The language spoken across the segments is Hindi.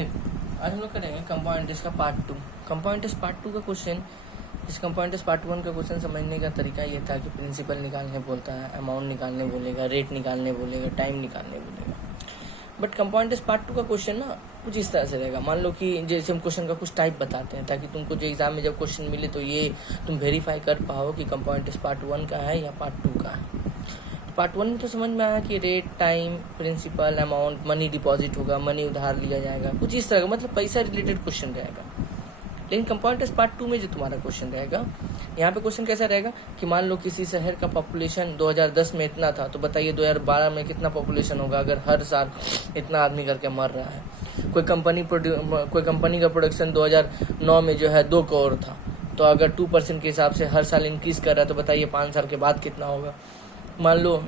देखो आज हम लोग करेंगे कंपाउंड इंटरेस्ट का पार्ट 2। कंपाउंड इंटरेस्ट पार्ट 2 का क्वेश्चन, इस कंपाउंड इंटरेस्ट पार्ट 1 का क्वेश्चन समझने का तरीका ये था कि प्रिंसिपल निकालने बोलता है, अमाउंट निकालने बोलेगा, रेट निकालने बोलेगा, टाइम निकालने बोलेगा। बट कंपाउंड इंटरेस्ट पार्ट 2 का क्वेश्चन ना कुछ इस तरह से रहेगा। मान लो कि जैसे हम क्वेश्चन का कुछ टाइप बताते हैं ताकि तुमको जो एग्जाम में जब क्वेश्चन मिले तो ये तुम वेरीफाई कर पाओ कि कंपाउंड इंटरेस्ट पार्ट 1 का है या पार्ट 2 का है। पार्ट 1 में तो समझ में आया कि rate, time, principal, amount, money deposit होगा, मनी उधार लिया जाएगा, कुछ इस तरह का, मतलब पैसा रिलेटेड क्वेश्चन रहेगा। लेकिन कंपाउंड इंटरेस्ट पार्ट 2 में जो तुम्हारा क्वेश्चन रहेगा, यहाँ पे क्वेश्चन कैसा रहेगा कि मान लो किसी शहर का पॉपुलेशन 2010 में इतना था, तो बताइए 2012 में कितना पॉपुलेशन होगा अगर हर साल इतना आदमी करके मर रहा है। कोई कंपनी का प्रोडक्शन 2009 में जो है 2 करोड़ था, तो अगर 2% के हिसाब से हर साल इंक्रीज कर रहा है तो बताइए 5 साल के बाद कितना होगा। मान लो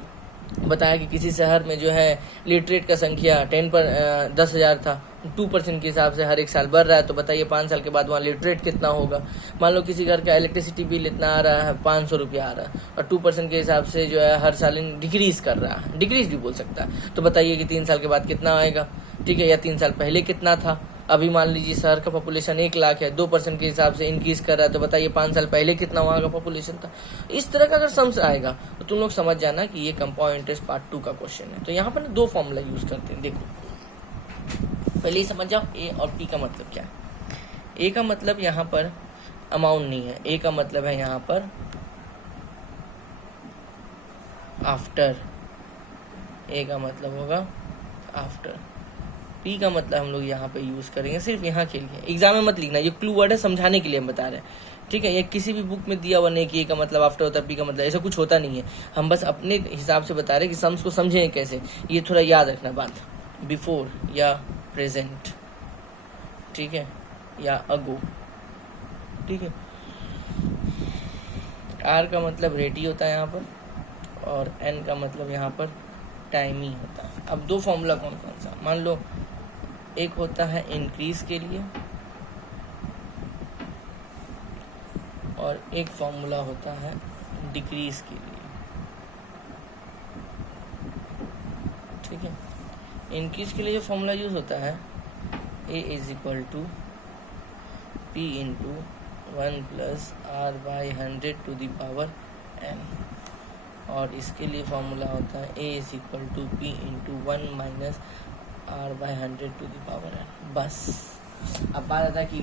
बताया कि किसी शहर में जो है लिटरेट का संख्या 10,000 था, 2% के हिसाब से हर एक साल बढ़ रहा है, तो बताइए 5 साल के बाद वहाँ लिटरेट कितना होगा। मान लो किसी घर का इलेक्ट्रिसिटी बिल इतना आ रहा है, 500 रुपया आ रहा है, और 2% के हिसाब से जो है हर साल डिक्रीज कर रहा है, डिक्रीज भी बोल सकता है, तो बताइए कि 3 साल के बाद कितना आएगा। ठीक है, या 3 साल पहले कितना था। अभी मान लीजिए शहर का पॉपुलेशन 1 लाख है, 2% के हिसाब से इंक्रीज कर रहा है, तो बताइए 5 साल पहले कितना वहाँ का पॉपुलेशन था। इस तरह का अगर सम्स आएगा तो तुम लोग समझ जाना कि ये कंपाउंड इंटरेस्ट पार्ट 2 का क्वेश्चन है। तो यहाँ पर 2 फॉर्मूला यूज करते हैं। देखो पहले ही समझ जाओ ए और पी का मतलब क्या है। ए का मतलब यहाँ पर अमाउंट नहीं है, ए का मतलब है यहाँ पर आफ्टर। ए का मतलब होगा आफ्टर। पी का मतलब हम लोग यहाँ पे यूज करेंगे सिर्फ यहाँ के लिए, एग्जाम में मत लिखना, ये क्लू वर्ड है, समझाने के लिए हम बता रहे हैं। ठीक है, ये किसी भी बुक में दिया हुआ नहीं कि ए का मतलब आफ्टर होता है, पी का मतलब, ऐसा कुछ होता नहीं है। हम बस अपने हिसाब से बता रहे हैं कि सम्स को समझें कैसे, ये थोड़ा याद रखना बात। बिफोर या प्रेजेंट, ठीक है, या अगो। ठीक है, आर का मतलब रेट ही होता है यहाँ पर, और एन का मतलब यहाँ पर टाइम ही होता है। अब 2 फॉर्मूला कौन कौन सा, मान लो एक होता है इंक्रीज के लिए और एक फॉर्मूला होता है डिक्रीज के लिए। ठीक है, इंक्रीज के लिए जो फॉर्मूला यूज होता है A is equal to P into 1 plus R by 100 to the power N, और इसके लिए फॉर्मूला होता है A is equal to P into 1 minus R by 100 to the power N. बस अब बात आता है कि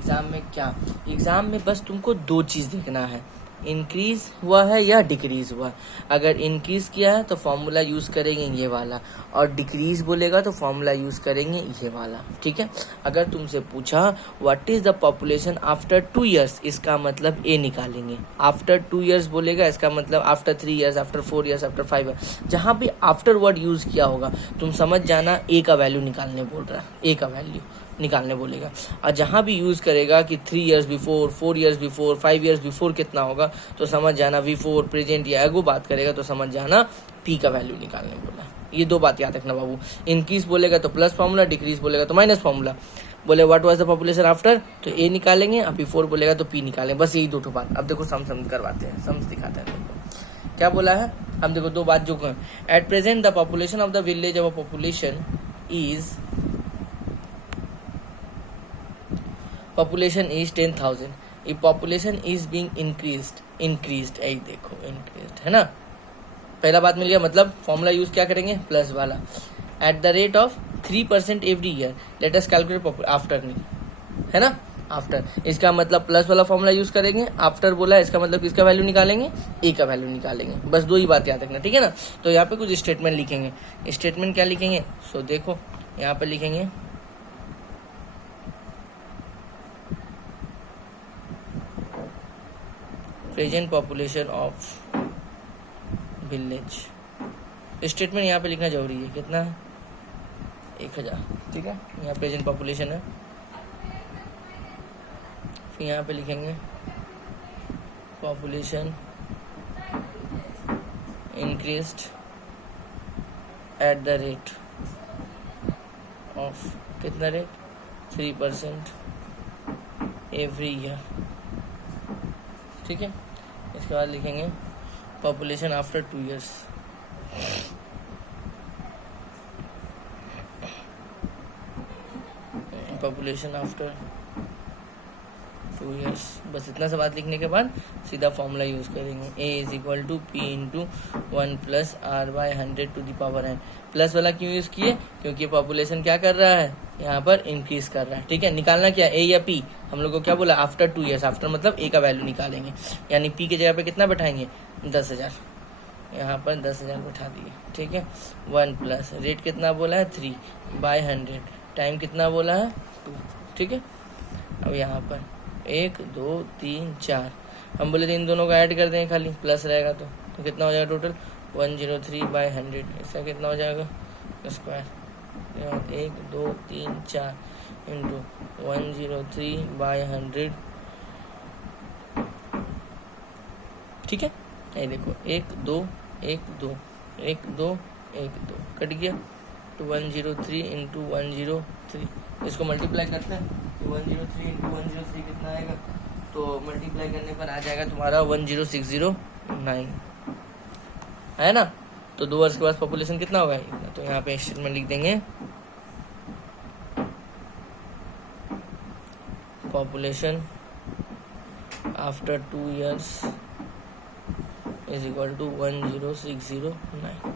एग्जाम में बस तुमको 2 चीज देखना है, इंक्रीज हुआ है या डिक्रीज हुआ। अगर इंक्रीज किया है तो फॉर्मूला यूज करेंगे ये वाला, और डिक्रीज बोलेगा तो फॉर्मूला यूज करेंगे ये वाला। ठीक है, अगर तुमसे पूछा what is the population after 2 years, इसका मतलब ए निकालेंगे। आफ्टर 2 years बोलेगा, इसका मतलब after 3 years, after 4 years, after 5 years। जहां भी आफ्टर वर्ड यूज किया होगा तुम समझ जाना ए का वैल्यू निकालने बोल रहा है, ए का वैल्यू निकालने बोलेगा। और जहां भी यूज करेगा कि 3 years before, 4 years before, 5 years before कितना होगा, तो समझ जाना बिफोर, प्रेजेंट या एगो बात करेगा तो समझ जाना पी का वैल्यू निकालने बोला। ये 2 बात याद रखना बाबू। इंक्रीज बोलेगा तो प्लस फॉर्मूला, डिक्रीज बोलेगा तो माइनस फॉर्मूला। बोले what was the population after, तो ए निकालेंगे, और बिफोर बोलेगा तो पी निकालेंगे। बस यही 2 बात। अब देखो सम करवाते हैं, सम्स दिखाते हैं देखो क्या बोला है। हम देखो 2 बात जो at present the population of the village of population is 10,000, if population is being increased, ऐ देखो increased है ना, पहला बात मिल गया। मतलब फॉर्मूला यूज क्या करेंगे, प्लस वाला। Eight the rate of 3% every year, let us calculate after, नहीं है ना, आफ्टर। इसका मतलब प्लस वाला फॉर्मूला यूज करेंगे, आफ्टर बोला इसका मतलब किसका वैल्यू निकालेंगे, ए का वैल्यू निकालेंगे। बस 2 ही बात याद रखना, ठीक है ना। तो यहाँ पे कुछ स्टेटमेंट लिखेंगे। स्टेटमेंट क्या लिखेंगे, सो देखो यहाँ पे लिखेंगे present population of village. Statement यहाँ पे लिखना जरूरी है, कितना है, 1000। ठीक है, यहाँ प्रेजेंट पॉपुलेशन है। फिर यहाँ पे लिखेंगे population increased at the rate of, कितना रेट, 3% एवरी ईयर। ठीक है, इसके बाद लिखेंगे population after 2 years। Population after 2 years। बस इतना सा बात लिखने के बाद सीधा फॉर्मूला यूज करेंगे, a is equal to P into 1 plus R by 100 to the power n। Plus वाला क्यों यूज किए? क्योंकि पॉपुलेशन क्या कर रहा है, यहाँ पर इंक्रीज कर रहा है। ठीक है, निकालना क्या, a या p? हम लोग को क्या बोला, आफ्टर 2 years। आफ्टर मतलब a का वैल्यू निकालेंगे, यानी p की जगह पे कितना बैठाएंगे, 10,000। यहाँ पर 10,000 बैठा दिए। ठीक है, 1 प्लस रेट कितना बोला है 3 बाई 100, टाइम कितना बोला है 2। ठीक है, अब यहाँ पर 1 2 3 4 हम बोले थे इन दोनों को ऐड कर दें, खाली प्लस रहेगा तो कितना हो जाएगा टोटल 103 बाई 100। इसका कितना हो जाएगा स्क्वायर, 1 2 3 4 इंटू 103 बाई 100। ठीक है, ये देखो 1 2 1 2 1 2 1 2 कट गया, तो 103 इंटू 103। इसको मल्टीप्लाई करते हैं, तो 103 इंटू 103 कितना आएगा, तो मल्टीप्लाई करने पर आ जाएगा तुम्हारा 10609, है ना। तो 2 वर्ष के बाद पॉपुलेशन कितना होगा, तो यहाँ पे स्टेटमेंट लिख देंगे, population after 2 years is equal to 10609।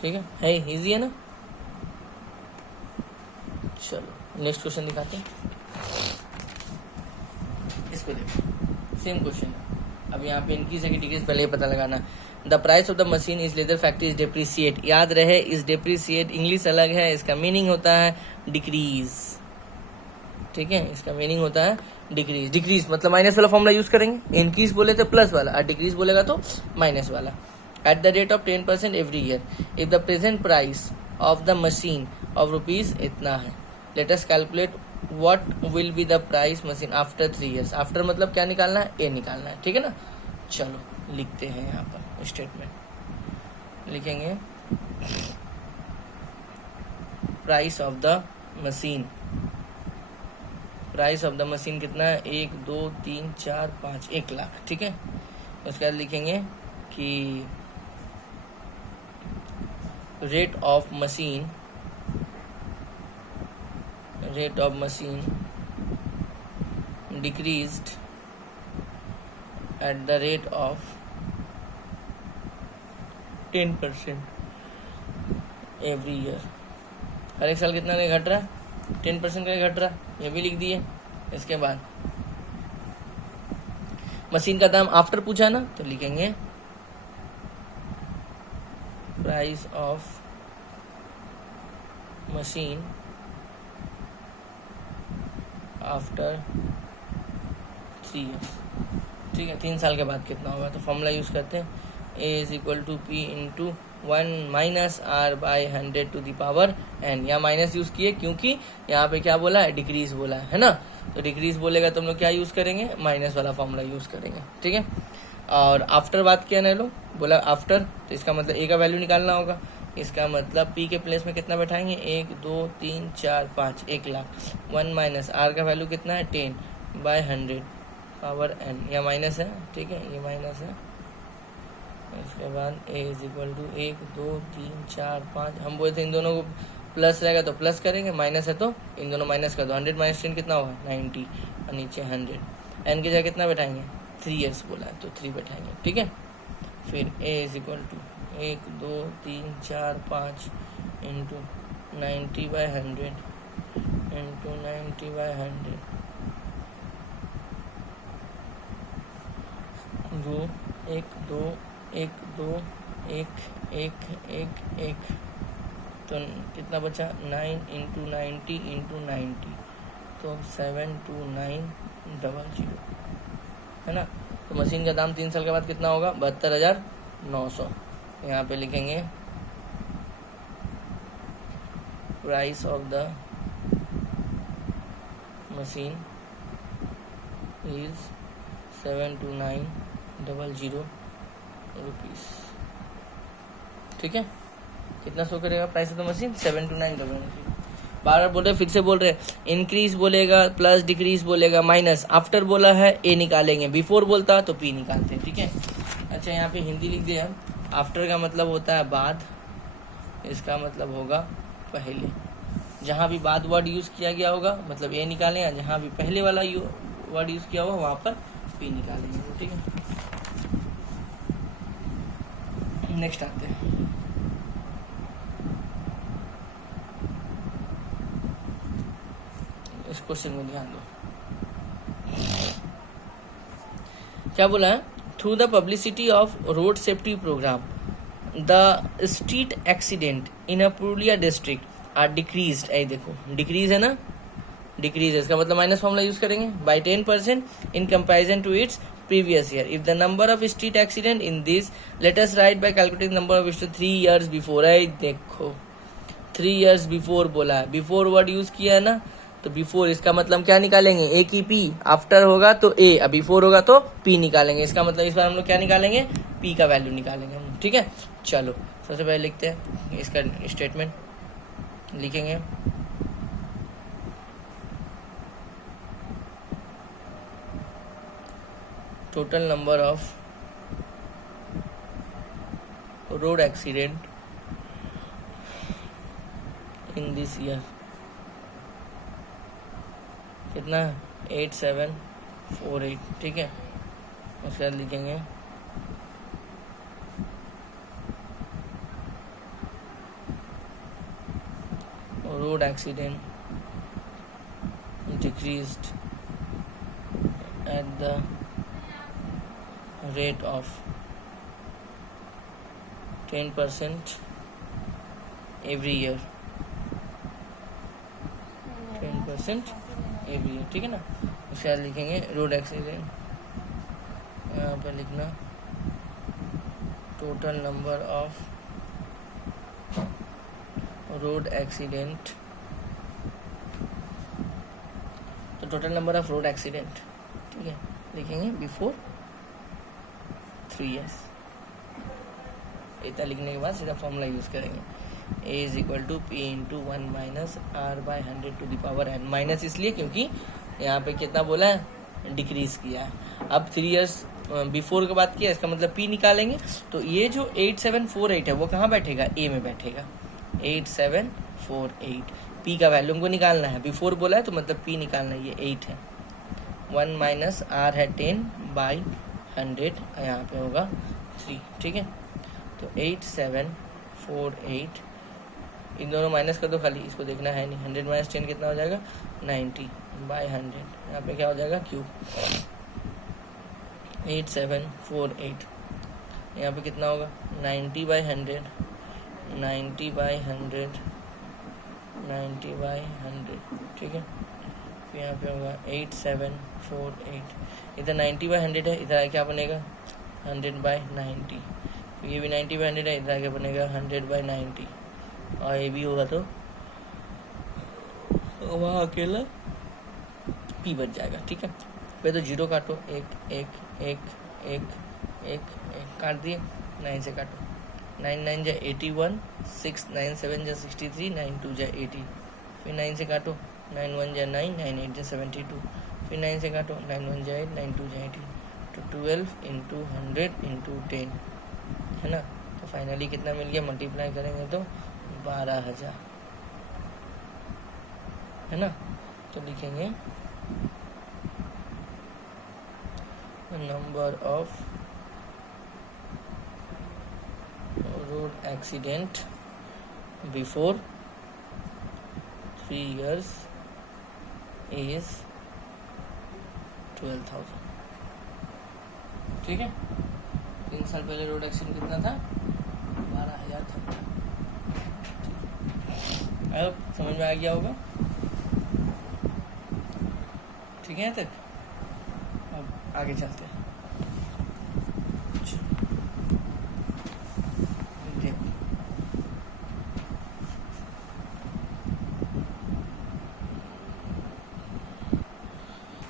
ठीक है इजी है ना। चलो नेक्स्ट क्वेश्चन दिखाते हैं, इसको देखो सेम क्वेश्चन है। अब यहाँ पे इंक्रीज है कि डिक्रीज पहले ही पता लगाना। The price of the machine is leather factory is depreciate. याद रहे इस डेप्रिसिएट इंग्लिश अलग है, इसका मीनिंग होता है डिक्रीज। ठीक है, इसका मीनिंग होता है डिक्रीज। डिक्रीज मतलब माइनस वाला फॉर्मूला यूज करेंगे, इंक्रीज बोले तो प्लस वाला और डिक्रीज बोलेगा तो माइनस वाला। Eight the rate of 10% every year if the present price of the machine of rupees इतना है, let us calculate what will be the price machine after 3 years। After मतलब क्या निकालना है, ए निकालना है। ठीक है ना, चलो लिखते हैं यहाँ पर स्टेटमेंट लिखेंगे, price of the machine. Price of the machine कितना है, 1 2 3 4 5 1 लाख। ठीक है, उसके बाद लिखेंगे कि rate of machine decreased at the rate of 10% every year. हर एक साल कितना घट रहा है, 10% का घट रहा है, ये भी लिख दिए। इसके बाद मशीन का दाम आफ्टर पूछा ना, तो लिखेंगे price of machine after 3 years। ठीक है, 3 साल के बाद कितना होगा, तो फॉर्मूला यूज करते हैं, a is equal to P into 1 minus R by 100 to the power n। यहाँ माइनस यूज किए क्योंकि यहाँ पे क्या बोला है, डिक्रीज बोला है ना। तो डिक्रीज बोलेगा तो हम लोग क्या यूज करेंगे, माइनस वाला फॉर्मूला यूज करेंगे। ठीक है, और आफ्टर बात किया ना लोग, बोला आफ्टर, तो इसका मतलब ए का वैल्यू निकालना होगा। इसका मतलब पी के प्लेस में कितना बैठाएंगे, 1 2 3 4 5 1 लाख। 1 माइनस आर का वैल्यू कितना है 10 बाई 100 पावर n। यह माइनस है, ठीक है, ये माइनस है। इसके बाद ए इज इक्वल टू 1 2 3 4 5, हम बोलते थे इन दोनों को प्लस रहेगा तो प्लस करेंगे, माइनस है तो इन दोनों माइनस कर दो। 100 माइनस 10 कितना होगा 90, और नीचे 100। n की जगह कितना बैठाएंगे, 3 years बोला है तो 3 बैठाएंगे। ठीक है, फिर a is equal to 1 2 3 4 5 into 90 by 100 into 90 by 100 2 1 2 1 2 1 1 1 1, तो कितना बचा 9 इंटू 90 इंटू 90, तो 72900, है ना। तो मशीन का दाम 3 साल के बाद कितना होगा, 72,900। यहाँ पे लिखेंगे price of the machine is 72900 rupees. ठीक है, कितना शो करेगा प्राइस ऑफ द मशीन, 72900। बार बार बोल रहे, फिर से बोल रहे, इंक्रीज बोलेगा प्लस, डिक्रीज बोलेगा माइनस, आफ्टर बोला है ए निकालेंगे, बिफोर बोलता तो पी निकालते। ठीक है, अच्छा यहाँ पे हिंदी लिख दिया। आफ्टर का मतलब होता है बाद, इसका मतलब होगा पहले। जहाँ भी बाद वर्ड यूज़ किया गया होगा मतलब ए निकालेंगे, जहाँ भी पहले वाला वर्ड यूज़ किया होगा वहाँ पर पी निकालेंगे। ठीक है, नेक्स्ट आते हैं। इस क्वेश्चन में ध्यान दो, क्या बोला है, through the publicity of road safety programme the street accident in a Purulia district are decrease. आई देखो डिक्रीज है ना, डिक्रीज है, इसका मतलब माइनस फॉर्मूला यूज करेंगे, by 10% in comparison to its previous year. If the number of street accident in this let us write by calculating number of 3 years before. आई देखो 3 years बिफोर बोला है, बिफोर वर्ड यूज किया है ना, तो बिफोर इसका मतलब क्या निकालेंगे, ए की पी, आफ्टर होगा तो ए, अब बिफोर होगा तो पी निकालेंगे। इसका मतलब इस बार हम लोग क्या निकालेंगे, पी का वैल्यू निकालेंगे हम। ठीक है, चलो सबसे पहले लिखते हैं इसका स्टेटमेंट, लिखेंगे total number of road accident in this year कितना है, 8748। ठीक है, उसके बाद लिखेंगे road accident decreased at the rate of 10% every year, 10% every year. ठीक है ना, उसके बाद लिखेंगे रोड एक्सीडेंट, यहाँ पर लिखना total number of road accident, तो total number of road accident, ठीक है, लिखेंगे बिफोर 3 years। इतना लिखने के बाद सीधा फॉर्मूला यूज करेंगे, a is equal to P into 1 minus R by 100 to the power n। Minus इसलिए क्योंकि यहाँ पे कितना बोला है, डिक्रीज किया है। अब 3 years बिफोर की बात किया, इसका मतलब p निकालेंगे, तो ये जो 8748 है वो कहाँ बैठेगा, a में बैठेगा, 8748। p का वैल्यू हमको निकालना है, बिफोर बोला है तो मतलब p निकालना है, ये 8 है। 1 माइनस r है 10 बाई 100, यहाँ पे होगा 3। ठीक है, तो 8748, इन दोनों माइनस कर दो खाली, इसको देखना है नहीं। 100 माइनस 10 कितना हो जाएगा, 90 बाई 100, यहाँ पे क्या हो जाएगा क्यूब। 8748 यहाँ पे कितना होगा, 90 बाई 100, 90 बाई 100, 90 बाई 100। ठीक है, फिर यहाँ पे होगा 8748, इधर 90 बाई 100 है, इधर क्या बनेगा 100 बाई 90, ये भी 90 बाई 100 है, इधर आगे बनेगा 100 बाई 90, और ये भी होगा तो वहाँ अकेला पी बच जाएगा। ठीक है, पहले तो जीरो काटो, एक एक एक एक एक एक काट दिए, 9 से काटो, 9 9 जा 81, 6 9 7 जा 63, 9 2 जा 80, फिर 9 से काटो, 9 1 जा 9, 9 8 जा 72, फिर 9 से काटो, 9 1 जा 8, 9 2 जा 80, तो 12 इंटू 100 इंटू 10 है ना, तो फाइनली कितना मिल गया, मल्टीप्लाई करेंगे तो 12,000 है ना। तो लिखेंगे number of road accident before 3 years is 12,000। ठीक है, 3 साल पहले रोड एक्सीडेंट कितना था, 12,000 था। अब समझ में आ गया होगा, ठीक है तक। अब आगे चलते हैं, देखो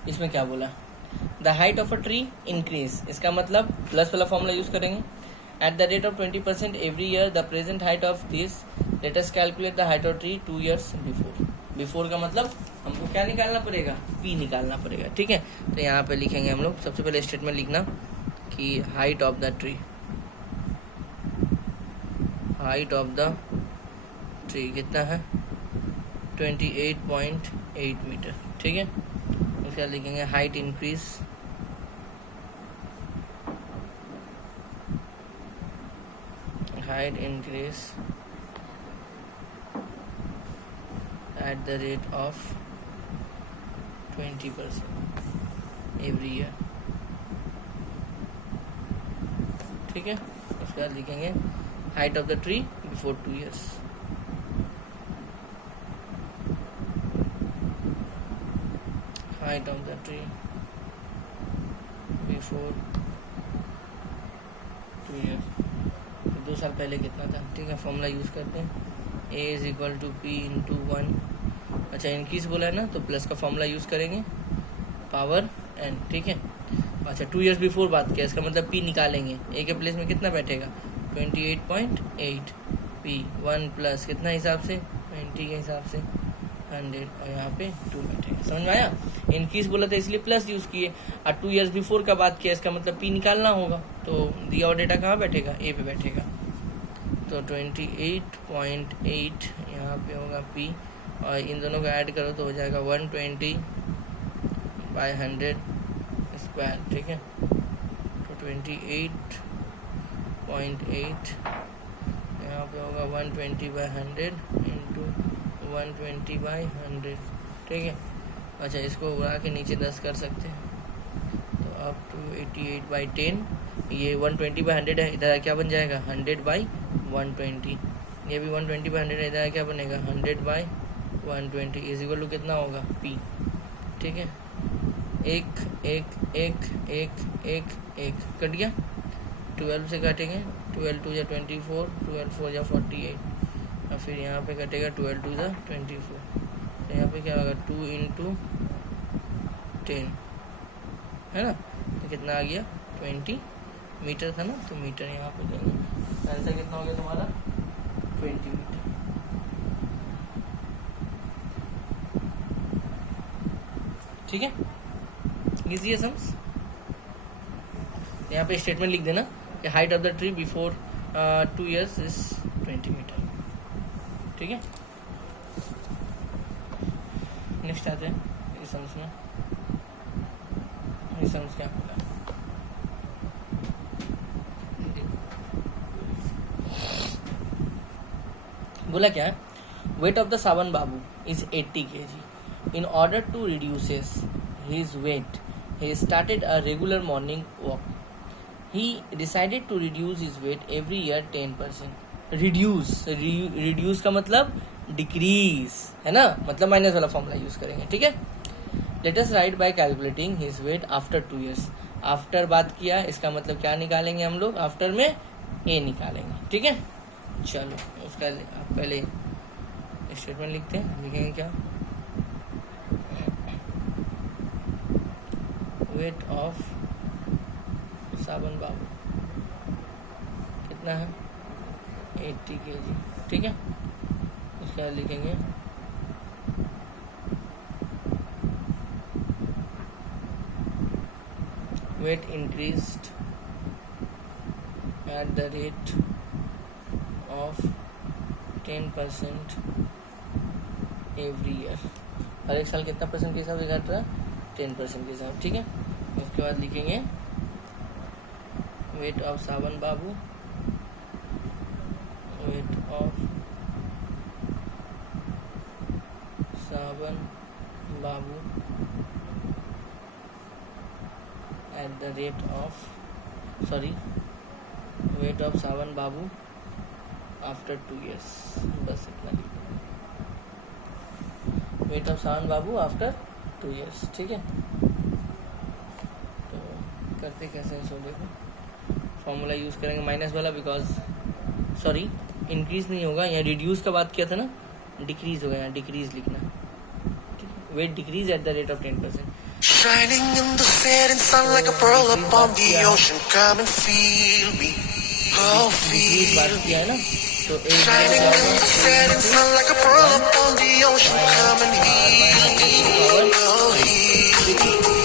इसमें क्या बोला, the height of a tree increase, इसका मतलब प्लस वाला फॉर्मूला यूज करेंगे, eight the rate of 20% every year the present height of this, let us calculate the height of tree 2 years before. Before का मतलब हमको क्या निकालना पड़ेगा, पी निकालना पड़ेगा। ठीक है, तो यहाँ पे लिखेंगे हम लोग, सबसे पहले स्टेटमेंट लिखना कि height of the tree, height of the tree कितना है 28.8 मीटर, ठीक है। उसके बाद लिखेंगे height increase at the rate of 20% every year, ठीक है। उसके बाद लिखेंगे height of the tree before 2 years, height of the tree before 2 years, 2 साल पहले कितना था, ठीक है। फॉर्मूला यूज करते हैं, a is equal to P into 1। अच्छा, इंक्रीज बोला है ना, तो प्लस का फॉर्मूला यूज करेंगे, पावर n, ठीक है। अच्छा, 2 years बिफोर बात किया, इसका मतलब p निकालेंगे, a के प्लेस में कितना बैठेगा 28.8, p 1 प्लस कितना हिसाब से 90 के हिसाब से 100, और यहाँ पे 2 बैठेगा। समझ में आया? इंक्रीज बोला था इसलिए प्लस यूज किए, और 2 years बिफोर का बात किया, इसका मतलब p निकालना होगा, तो दिया हुआ डेटा कहाँ बैठेगा, a पे बैठेगा, तो 28.8 यहाँ पे होगा p, और इन दोनों का ऐड करो तो हो जाएगा 120/100 स्क्वायर, ठीक है। तो 28.8 यहाँ पे होगा 120/100 इंटू 120/100, ठीक है। अच्छा, इसको उड़ा के नीचे 10 कर सकते हैं, तो अप टू 88/10, ये 120/100 है, इधर क्या बन जाएगा 100/120, ये भी 120/100 है, इधर क्या बनेगा 100/120 इज इक्वल टू कितना होगा p, ठीक है। एक एक एक एक एक एक कट गया, 12 से काटेंगे, 12 2 या 24, 12 4 या 48, और फिर यहाँ पे कटेगा 12 2 या 24, तो यहाँ पे क्या होगा 2 इंटू 10, है ना, तो कितना आ गया 20 मीटर था ना, तो मीटर यहाँ पे देंगे, आंसर कितना हो गया तुम्हारा 20 मीटर, ठीक है। इजी है सम्स। यहाँ पे स्टेटमेंट लिख देना कि height of the tree before 2 years is 20 metre, ठीक है। नेक्स्ट आते हैं इस सम्स में, इस सम्स क्या होगा, बोला क्या है, weight of the Sawan Babu is 80 kg. In order to reduce his weight, he started a regular morning walk. He decided to reduce his weight every year 10%. Reduce का मतलब decrease, है ना, मतलब माइनस वाला फॉर्मूला यूज करेंगे, ठीक है। Let us write by calculating his weight after 2 years. After बात किया, इसका मतलब क्या निकालेंगे हम लोग, आफ्टर में a निकालेंगे, ठीक है। चलो, उसका पहले स्टेटमेंट लिखते हैं, लिखेंगे क्या, वेट ऑफ सावन बाबू कितना है 80 kg, ठीक है। उसके बाद लिखेंगे weight increased at the rate of 10% every year, हर एक साल कितना परसेंट के हिसाब से घट रहा है 10% के हिसाब, ठीक है। उसके बाद लिखेंगे weight of Sawan Babu, weight of Sawan Babu eight the rate of weight of Sawan Babu after 2 years, बस इतना लिखना, weight of Sawan Babu after 2 years, ठीक है। करते कैसे हैं, सो देखो फॉर्मूला यूज करेंगे माइनस वाला, बिकॉज इंक्रीज नहीं होगा, यहाँ रिड्यूस का बात किया था ना, डिक्रीज होगा, यहाँ डिक्रीज लिखना, weight decrease at the rate of 10%, shining in the setting sun like a pearl upon the ocean, come and feel me, oh feel बात किया है ना, तो shining in the setting sun like a pearl upon the ocean, come and heal me, oh heal me.